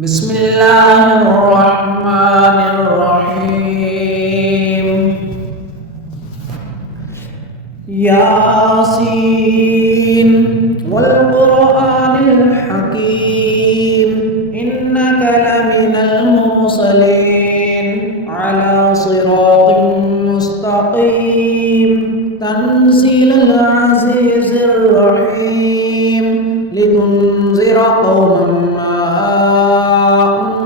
بسم الله الرحمن الرحيم. ياسين والقرآن الحكيم إنك لمن المرسلين على صراط مستقيم تنزيل العزيز الرحيم لتنذر قوما ما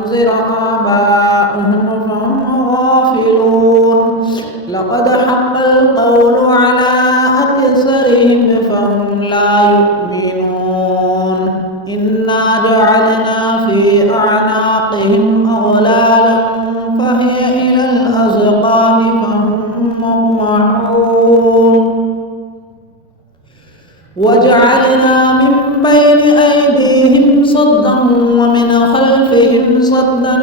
أنذر آباؤهم فهم غافلون لقد حق القول على أكثرهم فهم لا يؤمنون إنا جعلنا في أعناقهم أغلالا فهي إلى الأذقان فهم مقمحون وجعلنا من بين أيديهم صدا ومن خلفهم صدا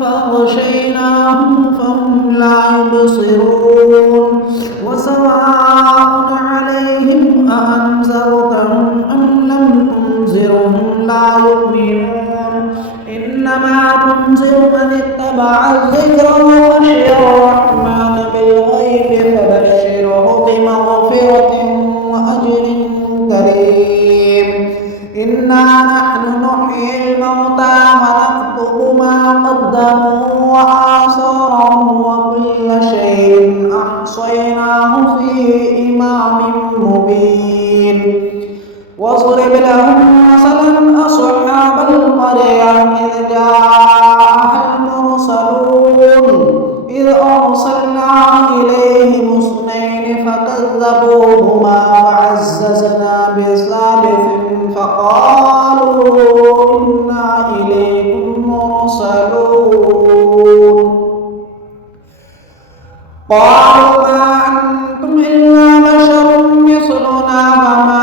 فأغشيناهم فهم لا يبصرون وسواء عليهم أأنذرتهم أم لم تنذرهم لا يؤمنون إنما تنذر من اتبع الذكر وخشي الرحمن بالغيب فبشره بمغفرة وأجر كريم إنا نحن نحيي الموتى ونكتب ما قدموا وآثارهم وكل شيء أحصيناه في إمام مبين واضرب لهم مثلا أصحاب القرية إذ جاءها المرسلون إذ أرسلنا إليهم اثنين فكذبوهما وعززنا بثالث فقالوا إنا إليكم مرسلون قالوا ما أنتم إلا بشر مثلنا وما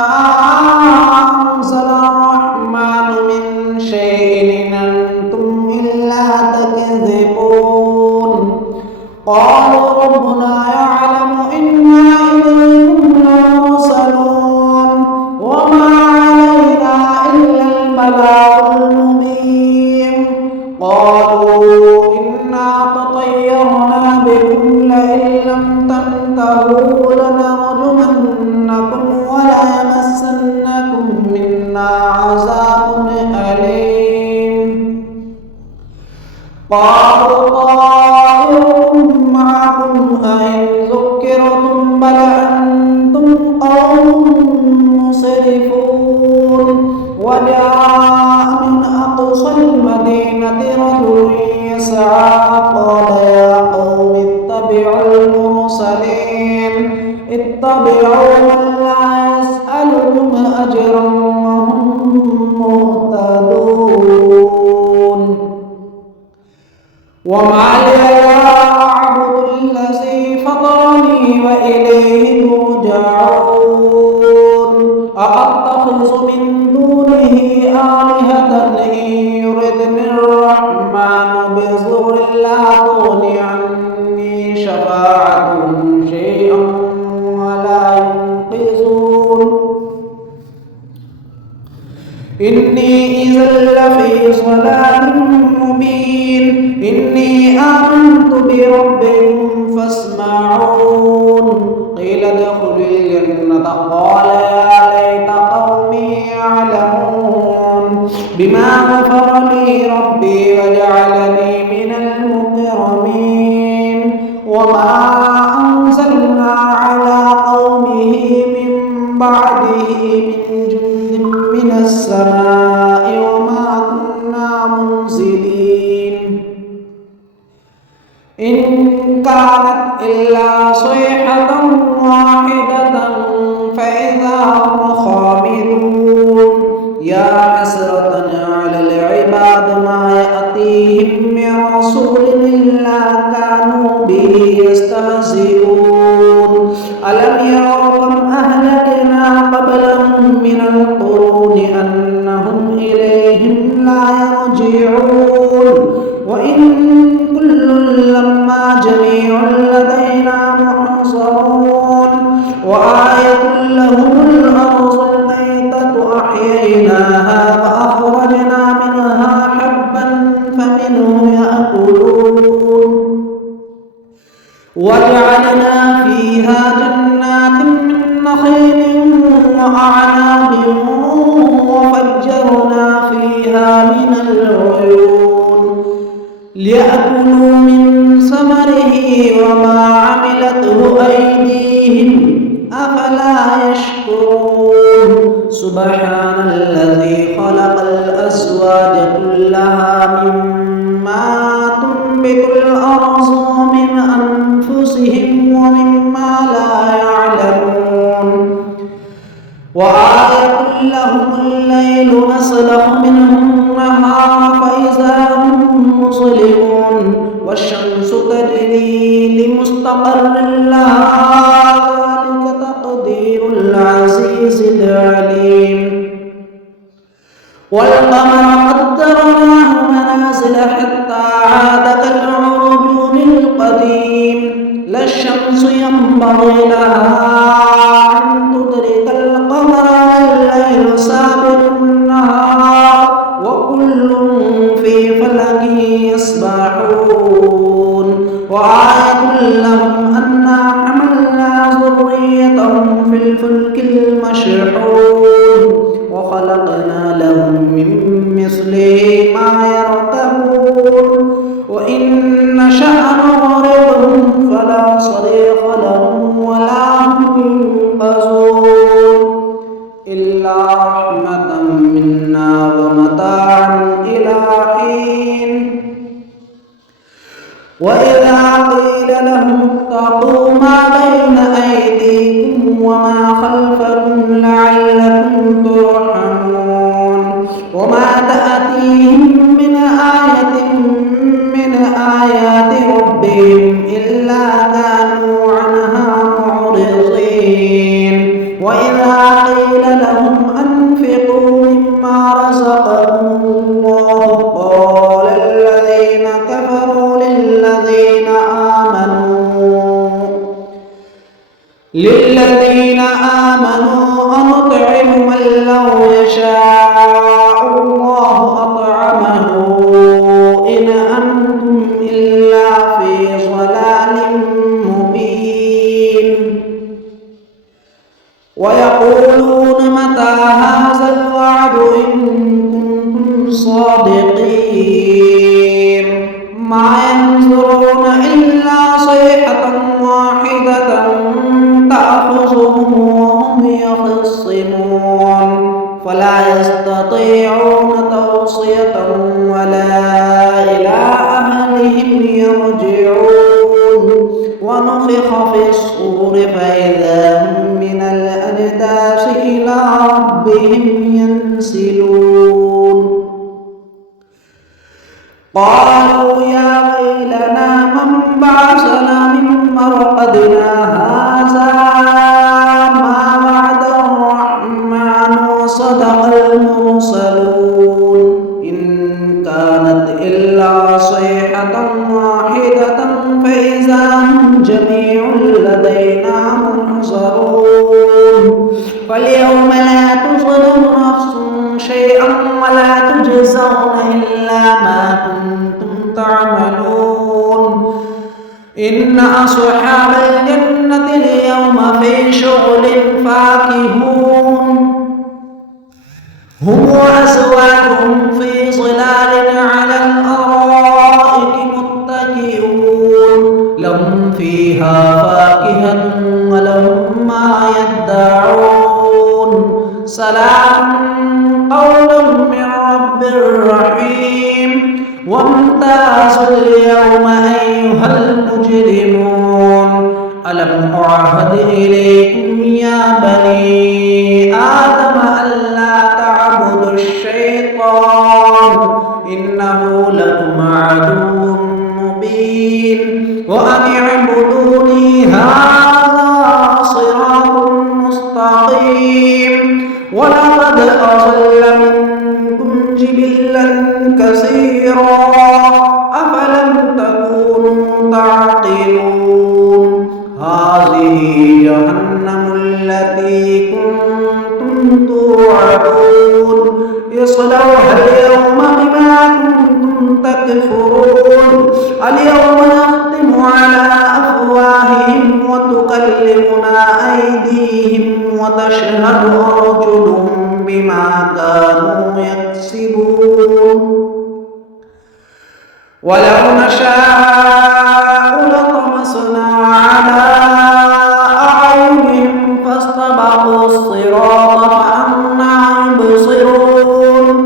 أنزل الرحمن من شيء إن أنتم إلا تكذبون قالوا ربنا يعلم إنا إليكم لمرسلون وما علينا إلا البلاغ المبين قالوا إنا تطيرنا بكم لئن لم تنتهوا لنرجمنكم وليمسنكم منا عذاب أليم قالوا طائركم معكم أئن ذكرتم بل أنتم قوم مسرفون وجاء من أقصى المدينة رجل يسعى قال يا قوم اتبعوا المرسلين اتبعوا من لا يسألكم أجرا وهم مهتدون وما لي لا أعبد الذي فطرني وإليه ترجعون أأتخذ من دونه آلهة إن يردني الرحمن بضر لا تغني عني شفاعتهم شيئا ولا ينقذون إني إذا لفي ضلال مبين إني آمنت بربكم فاسمعون قيل ادخل الجنة قال يا ليت قومي يعلمون بما غفر لي ربي وجعلني من المكرمين وما أنزلنا على قومه من بعده من جند من السماء وما كنا منزلين إن كانت إلا صيحة واحدة فإذا هم خامدون يا حسرة على العباد ما يأتيهم من رسول إلا كانوا به يستهزئون ألم يروا كم أهلكنا قبلهم من القرون أنهم إليهم لا يرجعون وإن كل لما جميع لدينا محصرون وآية لهم الأرض الميتة أحييناها فأخرجنا منها حبا وجعلنا فيها جنات من نخيل وأعناب وفجرنا فيها من العيون ليأكلوا من ثمره وما عملته أيديهم أفلا يشكرون سبحان الذي خلق الأزواج كلها مما تنبت الأرض ومن أنفسهم ومما لا يعلمون وآية لهم الليل نسلخ منه النهار فإذا هم مظلمون والشمس تجري لمستقر لها ذلك تقدير العزيز العليم والقمر قدرناه منازل حتى عاد كالعرجون القديم لا الشمس ينبغي لها أن تدرك القمر والليل سابق النهار وكل في فلك يسبحون وآية لهم أنا حملنا ذريتهم في الفلك المشحون وخلقنا لهم من مثله ما يركبون وإن نشأ نغرقهم فلا صريخ لهم ولا هم ينقذون إلا رحمة منا ومتاعا إلى حين وإذا قيل لهم اتقوا ما بين أيديكم وما خلفكم لعلكم ترحمون وما تأتيهم من آية من آيات ربهم إلا كانوا عنها معرضين وإذا قيل لهم أنفقوا مما رزقكم الله قال الذين كفروا للذين آمنوا أنطعم من لو يشاء الله أطعمه إن أنتم إلا في ضلال مبين ويقولون متى هذا الوعد إن كنتم صادقين ما ينظرون إلا صيحة واحدة تأخذهم وهم يخصمون فلا يستطيعون توصية ولا إلى أهلهم يرجعون ونفخ في الصور فإذا هم من الأجداث إلى ربهم ينسلون قالوا يا ويلنا من بعثنا من مرقدنا هذا ما وعد الرحمن وصدق المرسلون إن كانت إلا صيحة واحدة فإذا هم جميع لدينا محضرون فاليوم لا تظلم نفس شيئا ولا تجزون إلا ما كنتم تعملون إن أصحاب الجنة اليوم في شغل فاكهون هم وأزواجهم في ظلال على الأرائك متكئون لهم فيها فاكهة ولهم ما يدعون سلام قولا من رب رحيم وامتازوا اليوم أيها المجرمون ألم أعهد إليكم يا بني آدم ألا تعبدوا الشيطان إنه لكم عدو مبين وأن اعبدوني هذا صراط مستقيم ولقد أضل منكم جبلا كثيرا أفلم تكونوا تعقلون هذه جهنم التي كنتم توعدون اصلوها اليوم بما كنتم تكفرون اليوم نختم على أفواههم وتكلمنا أيديهم وتشهد أرجلهم بما كانوا يكسبون ولو نشاء لطمسنا على أعينهم فاستبقوا الصراط فأنى يبصرون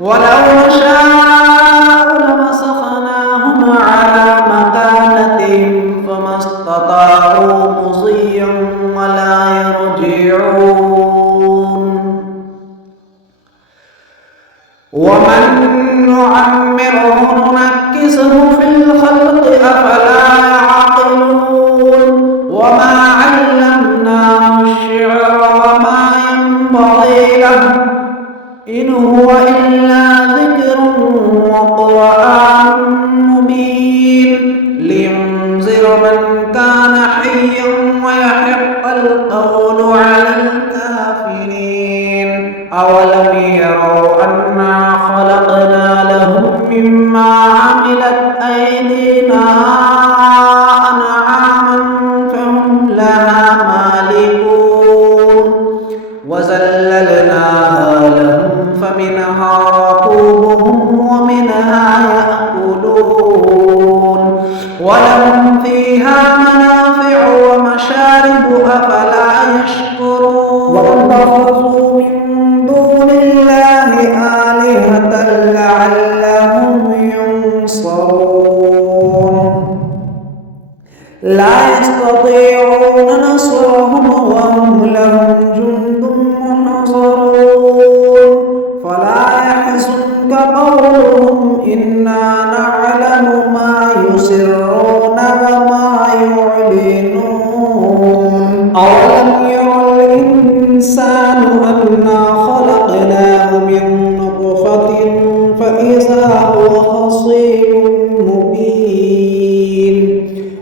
ولو نشاء لمسخناهم على مكانتهم فما استطاعوا مضيا ولا يرجعون ومن نعمره ننكسه في الخلق أفلا يعقلون وما علمناه الشعر وما ينبغي له إن هو إلا ذكر وقرآن مبين لينذر من كان حيا ويحق القول على الكافرين أولم يروا أنا خلقنا لهم مما عملت أيدينا أنعاما فهم لها مالكون وذللناها لهم فمنها ركوبهم ومنها يأكلون ولهم فيها منافع ومشارب أفلا يشكرون واتخذوا من دون الله آلهة لعلهم ينصرون لا يستطيعون نصرهم وهم لهم جند محضرون فلا يحزنك قولهم إنا نعلم ما يسرون وما يعلنون أولم ير الإنسان أنا خلقناه من نطفة فإذا هو خصيم مبين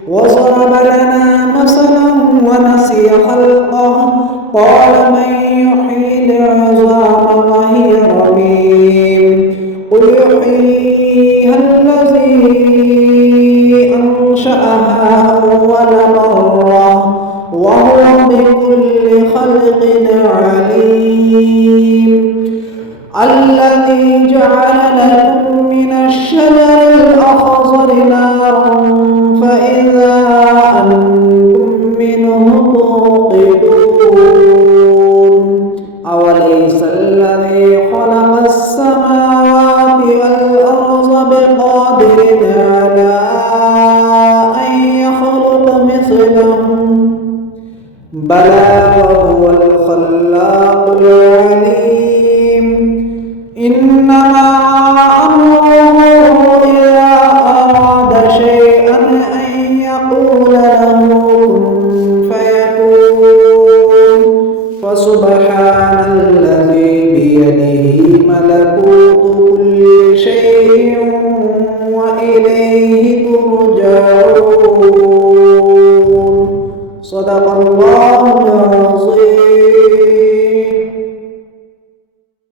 وضرب لنا مثلا ونسي خلقه قال من يحيي العظام وهي رميم قل يحييها